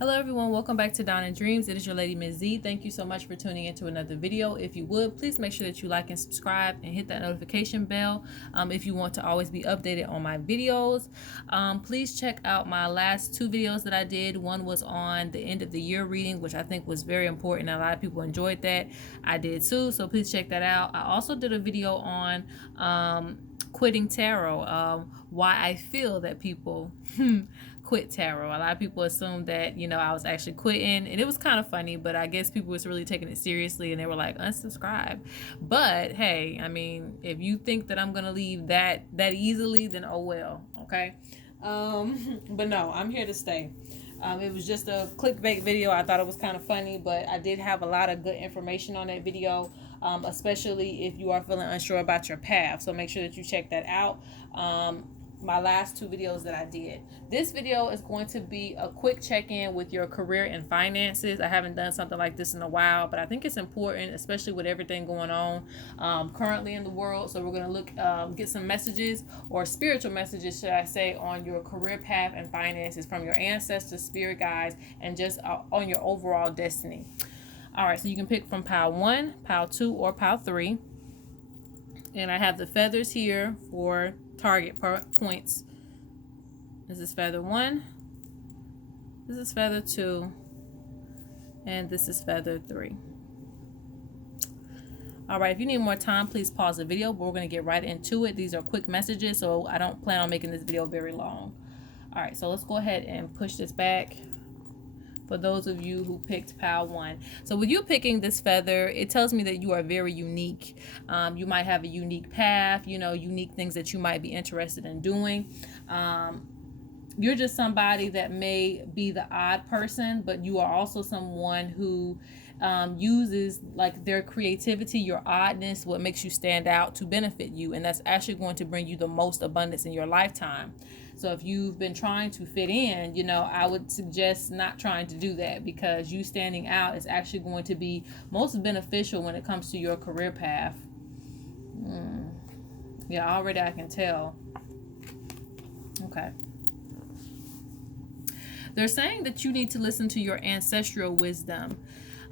Hello everyone, welcome back to Dawn and Dreams. It is your lady Ms.Z. Thank you so much for tuning into another video. If you would, please make sure that you like and subscribe and hit that notification bell if you want to always be updated on my videos. Please check out my last two videos that I did. One was on the end of the year reading, which I think was very important. A lot of people enjoyed that. I did too, so please check that out. I also did a video on quitting tarot, why I feel that people quit tarot. A lot of people assumed that, I was actually quitting, and it was kind of funny, but I guess people was really taking it seriously and they were like, unsubscribe. But hey, I mean, if you think that I'm gonna leave that easily, then oh well, okay. But no, I'm here to stay. It was just a clickbait video. I thought it was kind of funny, but I did have a lot of good information on that video, especially if you are feeling unsure about your path. So make sure that you check that out. My last two videos that I did. This video is going to be a quick check-in with your career and finances. I haven't done something like this in a while, but I think it's important, especially with everything going on currently in the world. So we're going to look, get some messages, or spiritual messages, should I say, on your career path and finances from your ancestors, spirit guides, and just on your overall destiny. All right, so you can pick from pile 1, pile 2, or pile 3. And I have the feathers here for target points. This is feather 1, this is feather 2, and this is feather 3. All right, if you need more time, please pause the video, but we're going to get right into it. These are quick messages, so I don't plan on making this video very long. All right, so let's go ahead and push this back for those of you who picked pile 1. So with you picking this feather, it tells me that you are very unique. You might have a unique path, unique things that you might be interested in doing. You're just somebody that may be the odd person, but you are also someone who uses like their creativity, your oddness, what makes you stand out, to benefit you, and that's actually going to bring you the most abundance in your lifetime. So if you've been trying to fit in, I would suggest not trying to do that, because you standing out is actually going to be most beneficial when it comes to your career path. Yeah, already I can tell. Okay. They're saying that you need to listen to your ancestral wisdom.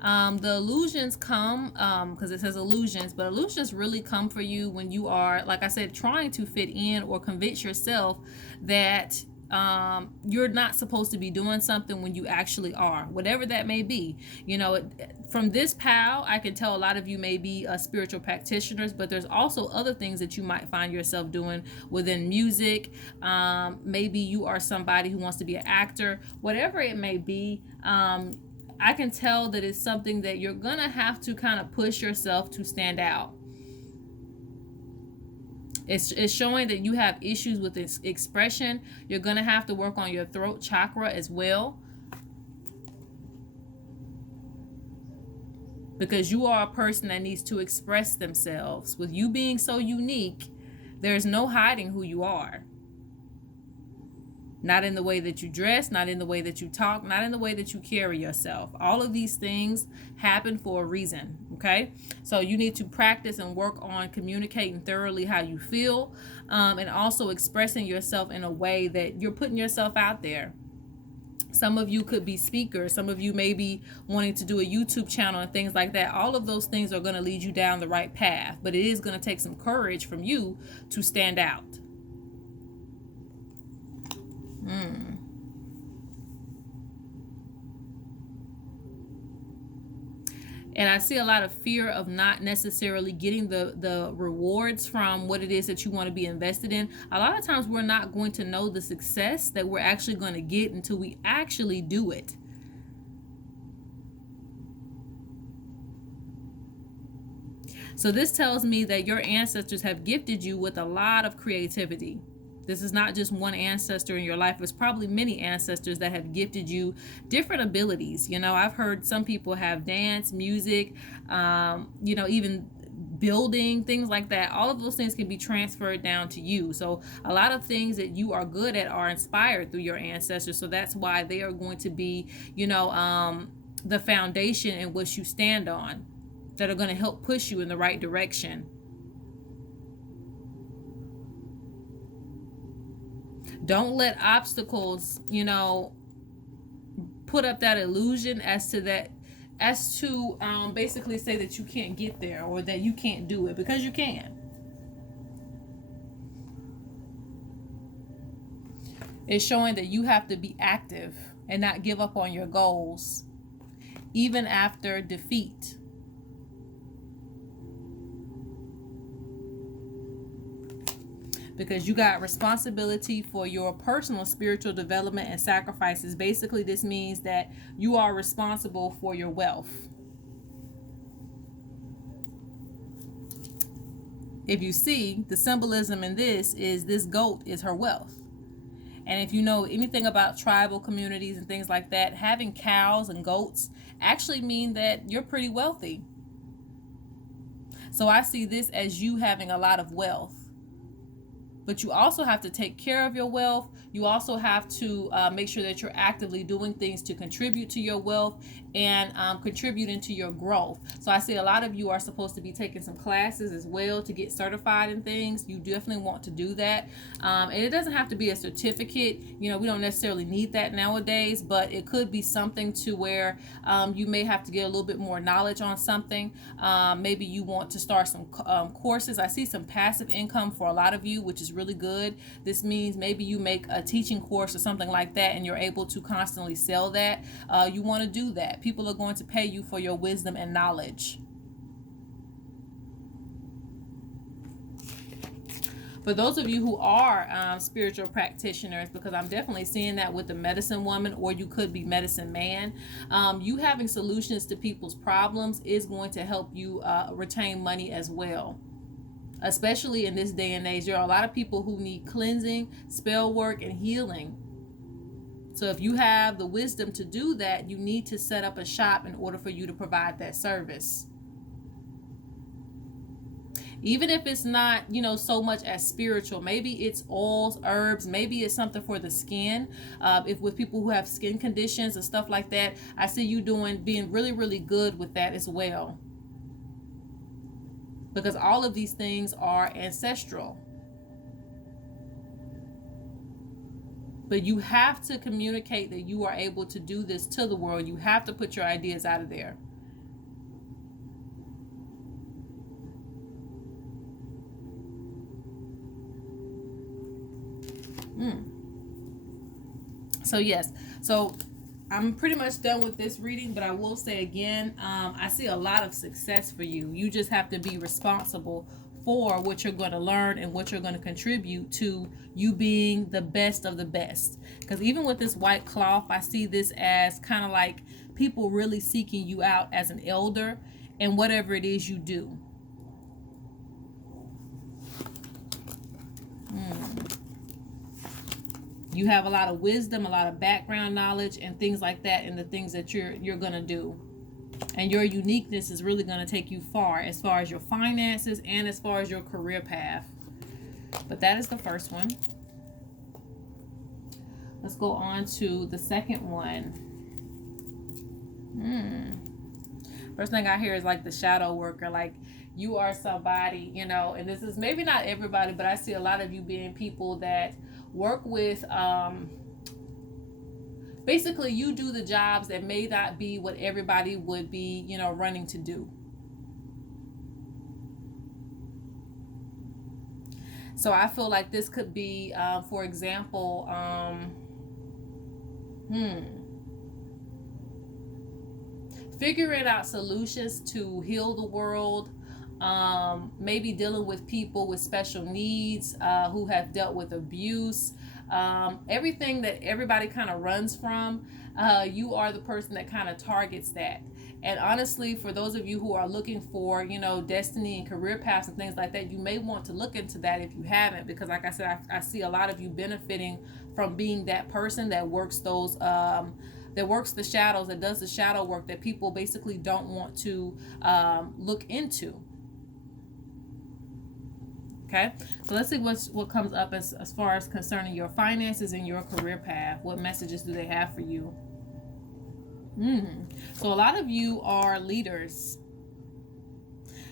The illusions come, because it says illusions, but illusions really come for you when you are, like I said, trying to fit in or convince yourself that you're not supposed to be doing something when you actually are, whatever that may be. From this pile, I can tell a lot of you may be spiritual practitioners, but there's also other things that you might find yourself doing within music. Maybe you are somebody who wants to be an actor, whatever it may be. I can tell that it's something that you're gonna have to kind of push yourself to stand out. It's showing that you have issues with this expression. You're gonna have to work on your throat chakra as well, because you are a person that needs to express themselves. With you being so unique, there's no hiding who you are. Not in the way that you dress, not in the way that you talk, not in the way that you carry yourself. All of these things happen for a reason, okay? So you need to practice and work on communicating thoroughly how you feel, and also expressing yourself in a way that you're putting yourself out there. Some of you could be speakers. Some of you may be wanting to do a YouTube channel and things like that. All of those things are going to lead you down the right path, but it is going to take some courage from you to stand out. And I see a lot of fear of not necessarily getting the rewards from what it is that you want to be invested in. A lot of times we're not going to know the success that we're actually going to get until we actually do it. So this tells me that your ancestors have gifted you with a lot of creativity. This is not just one ancestor in your life. It's probably many ancestors that have gifted you different abilities. I've heard some people have dance, music, even building, things like that. All of those things can be transferred down to you. So a lot of things that you are good at are inspired through your ancestors. So that's why they are going to be, the foundation in which you stand on, that are going to help push you in the right direction. Don't let obstacles, put up that illusion as to basically say that you can't get there or that you can't do it, because you can. It's showing that you have to be active and not give up on your goals, even after defeat. Because you got responsibility for your personal spiritual development and sacrifices. Basically, this means that you are responsible for your wealth. If you see, the symbolism in this goat is her wealth. And if you know anything about tribal communities and things like that, having cows and goats actually mean that you're pretty wealthy. So I see this as you having a lot of wealth. But you also have to take care of your wealth. You also have to make sure that you're actively doing things to contribute to your wealth and contributing to your growth. So I see a lot of you are supposed to be taking some classes as well to get certified in things. You definitely want to do that. And it doesn't have to be a certificate. You know, we don't necessarily need that nowadays, but it could be something to where you may have to get a little bit more knowledge on something. Maybe you want to start some courses. I see some passive income for a lot of you, which is really good. This means maybe you make a teaching course or something like that and you're able to constantly sell that. You want to do that. People are going to pay you for your wisdom and knowledge. For those of you who are spiritual practitioners, because I'm definitely seeing that with the medicine woman, or you could be medicine man, you having solutions to people's problems is going to help you retain money as well. Especially in this day and age, there are a lot of people who need cleansing, spell work, and healing. So if you have the wisdom to do that, you need to set up a shop in order for you to provide that service. Even if it's not, you know, so much as spiritual, maybe it's oils, herbs, maybe it's something for the skin. If with people who have skin conditions and stuff like that, I see you being really, really good with that as well. Because all of these things are ancestral. But you have to communicate that you are able to do this to the world. You have to put your ideas out of there. So yes, so I'm pretty much done with this reading, but I will say again, I see a lot of success for you. You just have to be responsible for what you're going to learn and what you're going to contribute to you being the best of the best. Because even with this white cloth, I see this as kind of like people really seeking you out as an elder in whatever it is you do. You have a lot of wisdom, a lot of background knowledge, and things like that in the things that you're going to do. And your uniqueness is really going to take you far as your finances and as far as your career path. But that is the first one. Let's go on to the second one. First thing I hear is like the shadow worker, like you are somebody, you know, and this is maybe not everybody, but I see a lot of you being people that work with, basically you do the jobs that may not be what everybody would be, you know, running to do. So I feel like this could be, for example, figuring out solutions to heal the world. Maybe dealing with people with special needs, who have dealt with abuse, everything that everybody kind of runs from. You are the person that kind of targets that. And honestly, for those of you who are looking for, you know, destiny and career paths and things like that, you may want to look into that if you haven't, because like I said, I see a lot of you benefiting from being that person that works those, that works the shadows, that does the shadow work that people basically don't want to look into. Okay, so let's see what comes up as far as concerning your finances and your career path. What messages do they have for you? So a lot of you are leaders.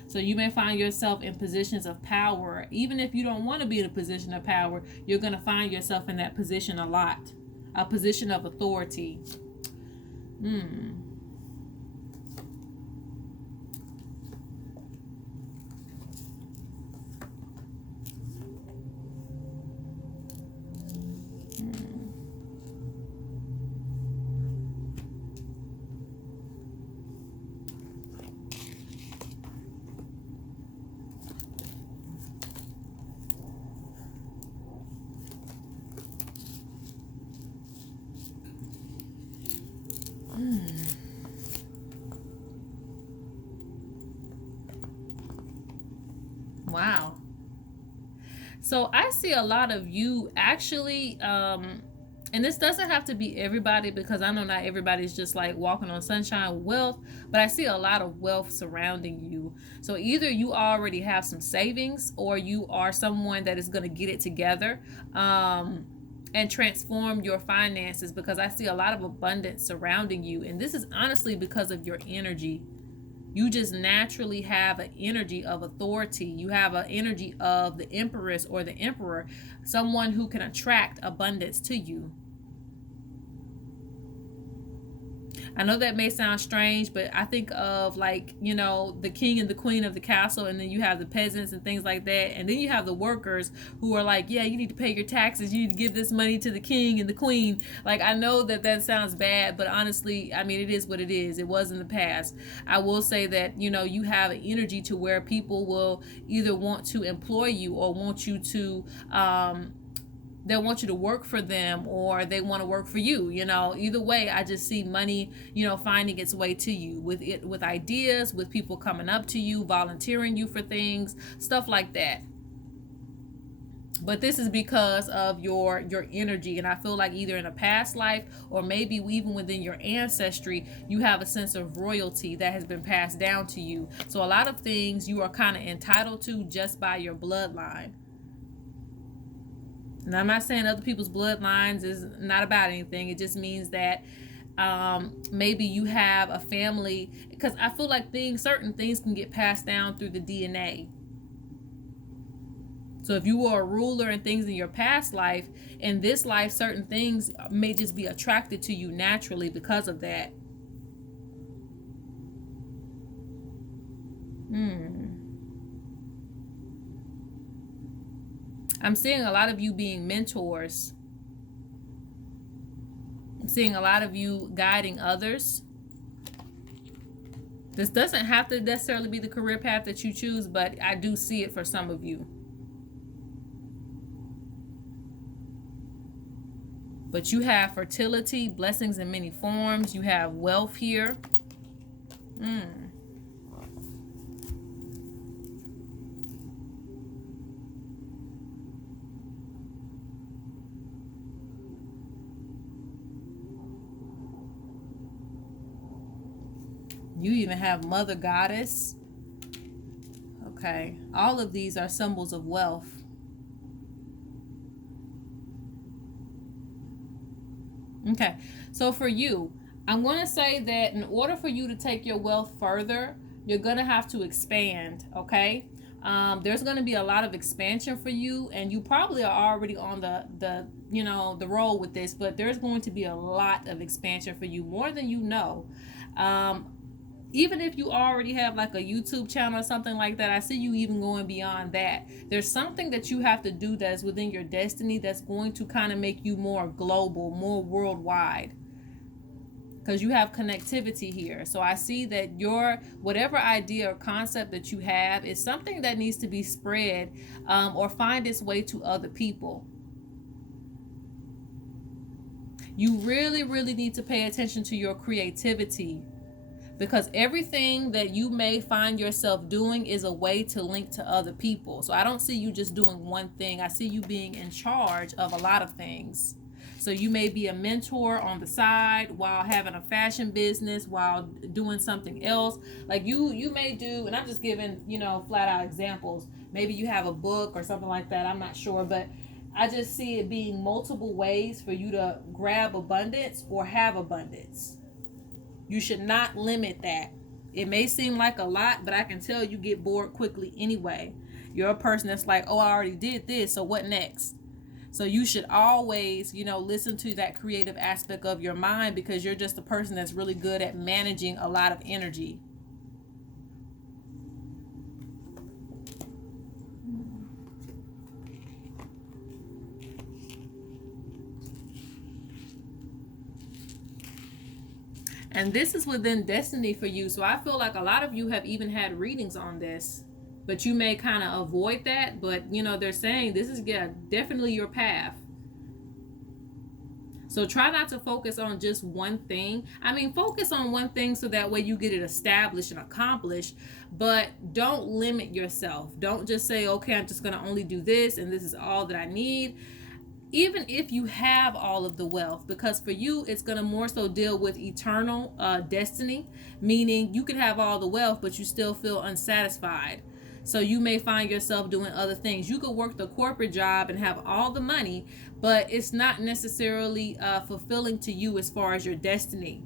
So you may find yourself in positions of power. Even if you don't want to be in a position of power, you're going to find yourself in that position a lot. A position of authority. Hmm. Wow. So I see a lot of you actually, and this doesn't have to be everybody, because I know not everybody's just like walking on sunshine with wealth, but I see a lot of wealth surrounding you. So either you already have some savings, or you are someone that is going to get it together and transform your finances, because I see a lot of abundance surrounding you. And this is honestly because of your energy. You just naturally have an energy of authority. You have an energy of the empress or the emperor, someone who can attract abundance to you. I know that may sound strange, but I think of, like, the king and the queen of the castle, and then you have the peasants and things like that. And then you have the workers who are like, yeah, you need to pay your taxes. You need to give this money to the king and the queen. Like, I know that sounds bad, but honestly, I mean, it is what it is. It was in the past. I will say that, you have an energy to where people will either want to employ you or want you to, they want you to work for them, or they want to work for you. Either way, I just see money, finding its way to you with ideas, with people coming up to you, volunteering you for things, stuff like that. But this is because of your energy, and I feel like either in a past life, or maybe even within your ancestry, you have a sense of royalty that has been passed down to you. So a lot of things you are kind of entitled to just by your bloodline. And I'm not saying other people's bloodlines is not about anything. It just means that maybe you have a family, because I feel like certain things can get passed down through the DNA. So if you were a ruler and things in your past life, in this life, certain things may just be attracted to you naturally because of that. I'm seeing a lot of you being mentors. I'm seeing a lot of you guiding others. This doesn't have to necessarily be the career path that you choose, but I do see it for some of you. But you have fertility, blessings in many forms. You have wealth here. You even have Mother Goddess. Okay. All of these are symbols of wealth. Okay. So for you, I'm going to say that in order for you to take your wealth further, you're going to have to expand. Okay. There's going to be a lot of expansion for you, and you probably are already on the roll with this, but there's going to be a lot of expansion for you, more than you know. Even if you already have like a YouTube channel or something like that, I see you even going beyond that. There's something that you have to do that's within your destiny that's going to kind of make you more global, more worldwide, because you have connectivity here. So I see that your whatever idea or concept that you have is something that needs to be spread or find its way to other people. You really, really need to pay attention to your creativity, because everything that you may find yourself doing is a way to link to other people. So I don't see you just doing one thing. I see you being in charge of a lot of things. So you may be a mentor on the side while having a fashion business, while doing something else. Like you may do, and I'm just giving, flat out examples. Maybe you have a book or something like that. I'm not sure, but I just see it being multiple ways for you to grab abundance or have abundance. You should not limit that. It may seem like a lot, but I can tell you get bored quickly anyway. You're a person that's like, oh, I already did this, so what next? So you should always, listen to that creative aspect of your mind, because you're just a person that's really good at managing a lot of energy. And this is within destiny for you. So I feel like a lot of you have even had readings on this, but you may kind of avoid that. But, they're saying this is definitely your path. So try not to focus on just one thing. I mean, focus on one thing so that way you get it established and accomplished, but don't limit yourself. Don't just say, okay, I'm just going to only do this and this is all that I need. Even if you have all of the wealth, because for you it's going to more so deal with eternal destiny, meaning you could have all the wealth but you still feel unsatisfied. So you may find yourself doing other things. You could work the corporate job and have all the money, but it's not necessarily fulfilling to you as far as your destiny.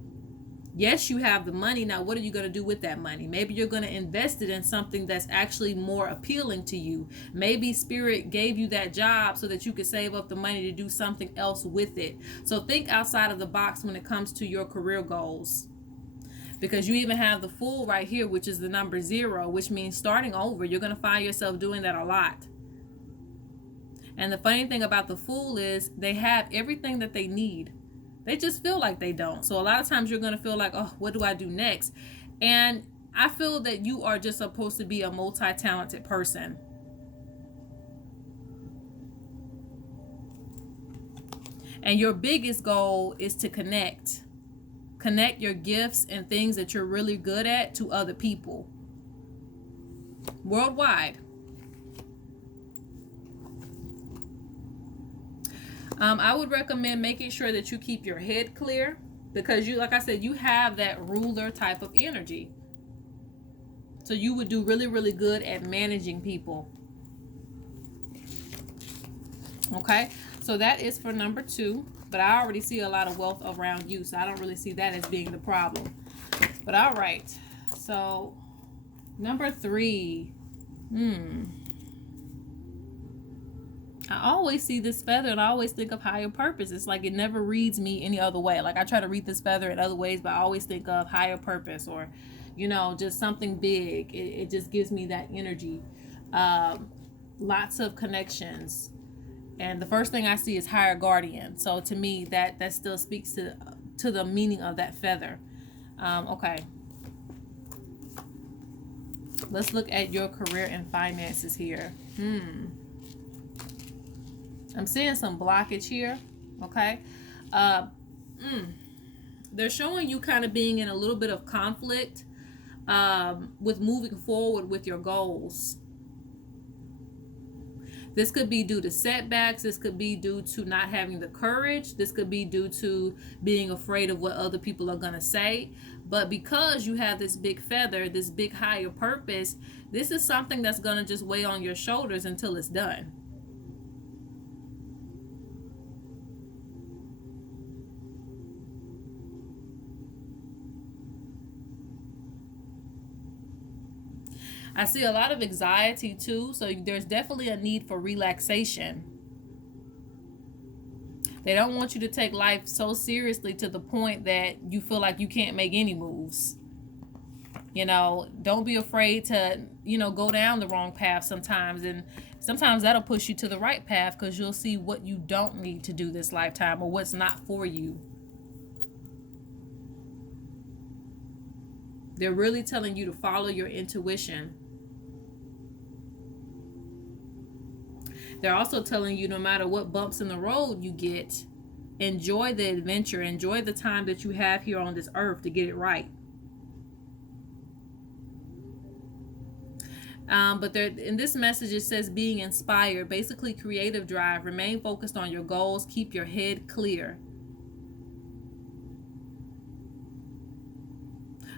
Yes, you have the money. Now, what are you going to do with that money? Maybe you're going to invest it in something that's actually more appealing to you. Maybe Spirit gave you that job so that you could save up the money to do something else with it. So think outside of the box when it comes to your career goals. Because you even have the Fool right here, which is the number 0, which means starting over. You're going to find yourself doing that a lot. And the funny thing about the Fool is they have everything that they need. They just feel like they don't. So a lot of times you're going to feel like, oh, what do I do next? And I feel that you are just supposed to be a multi-talented person. And your biggest goal is to connect your gifts and things that you're really good at to other people worldwide. I would recommend making sure that you keep your head clear, because you, like I said, you have that ruler type of energy. So you would do really, really good at managing people. Okay, so that is for number 2. But I already see a lot of wealth around you, so I don't really see that as being the problem. But all right, so number 3. I always see this feather and I always think of higher purpose. It's like it never reads me any other way. Like I try to read this feather in other ways, but I always think of higher purpose, or, just something big. It just gives me that energy. Lots of connections. And the first thing I see is higher guardian. So to me, that still speaks to the meaning of that feather. Okay. Let's look at your career and finances here. I'm seeing some blockage here. Okay. They're showing you kind of being in a little bit of conflict with moving forward with your goals. This could be due to setbacks. This could be due to not having the courage. This could be due to being afraid of what other people are going to say. But because you have this big feather, this big higher purpose, this is something that's going to just weigh on your shoulders until it's done. I see a lot of anxiety too, so there's definitely a need for relaxation. They don't want you to take life so seriously to the point that you feel like you can't make any moves. Don't be afraid to, go down the wrong path sometimes. And sometimes that'll push you to the right path, because you'll see what you don't need to do this lifetime, or what's not for you. They're really telling you to follow your intuition. They're also telling you no matter what bumps in the road you get, enjoy the adventure, enjoy the time that you have here on this earth to get it right. But in this message, it says being inspired, basically creative drive, remain focused on your goals, keep your head clear.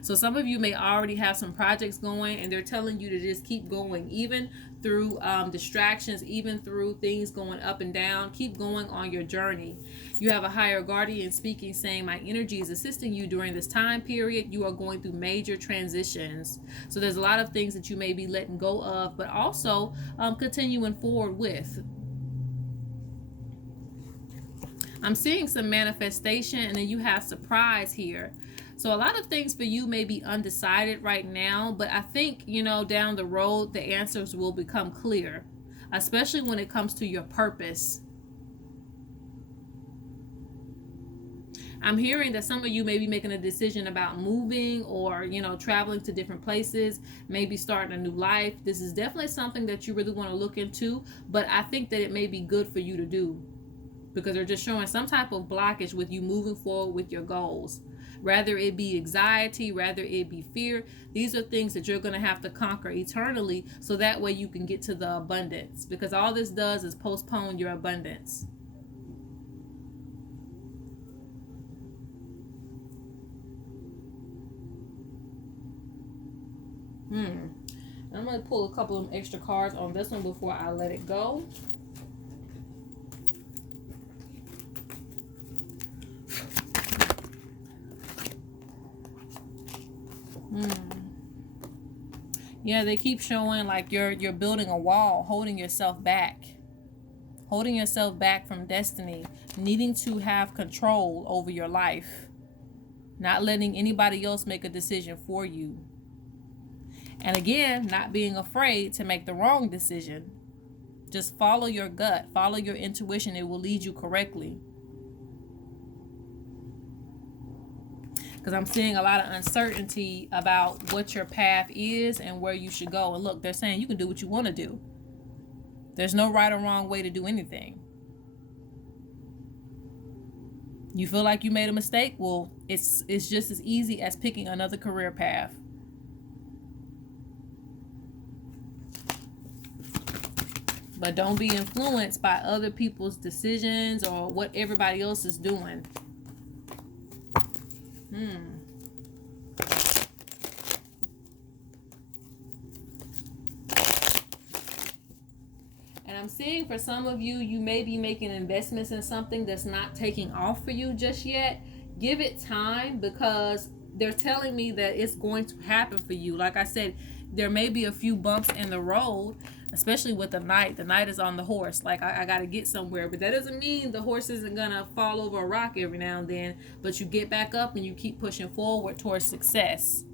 So some of you may already have some projects going, and they're telling you to just keep going, even through distractions, even through things going up and down. Keep going on your journey. You have a higher guardian speaking, saying, my energy is assisting you during this time period. You are going through major transitions. So there's a lot of things that you may be letting go of, but also continuing forward with. I'm seeing some manifestation, and then you have surprise here. So a lot of things for you may be undecided right now, but I think, you know, down the road, the answers will become clear, especially when it comes to your purpose. I'm hearing that some of you may be making a decision about moving or, you know, traveling to different places, maybe starting a new life. This is definitely something that you really want to look into, but I think that it may be good for you to do, because they're just showing some type of blockage with you moving forward with your goals. Rather it be anxiety, rather it be fear. These are things that you're going to have to conquer eternally, so that way you can get to the abundance, because all this does is postpone your abundance. I'm going to pull a couple of extra cards on this one before I let it go. Yeah, they keep showing like you're building a wall, holding yourself back from destiny, needing to have control over your life, not letting anybody else make a decision for you. And again, not being afraid to make the wrong decision. Just follow your gut, follow your intuition. It will lead you correctly. Because I'm seeing a lot of uncertainty about what your path is and where you should go. And look, they're saying you can do what you want to do. There's no right or wrong way to do anything. You feel like you made a mistake? Well, it's just as easy as picking another career path. But don't be influenced by other people's decisions or what everybody else is doing. And I'm seeing for some of you, you may be making investments in something that's not taking off for you just yet. Give it time, because they're telling me that it's going to happen for you. Like I said, there may be a few bumps in the road, especially with the knight. The knight is on the horse. Like, I got to get somewhere. But that doesn't mean the horse isn't going to fall over a rock every now and then. But you get back up and you keep pushing forward towards success.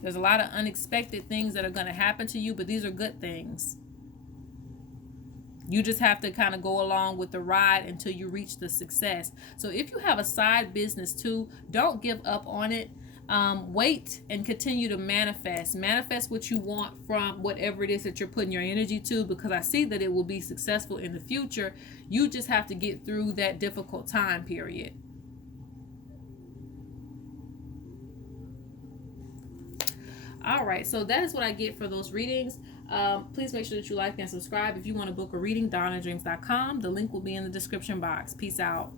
There's a lot of unexpected things that are going to happen to you, but these are good things. You just have to kind of go along with the ride until you reach the success. So if you have a side business too, don't give up on it. Wait and continue to manifest what you want from whatever it is that you're putting your energy to, because I see that it will be successful in the future. You just have to get through that difficult time period. All right, so that is what I get for those readings. Please make sure that you like and subscribe. If you want to book a reading, DonnaDreamz.com. The link will be in the description box. Peace out.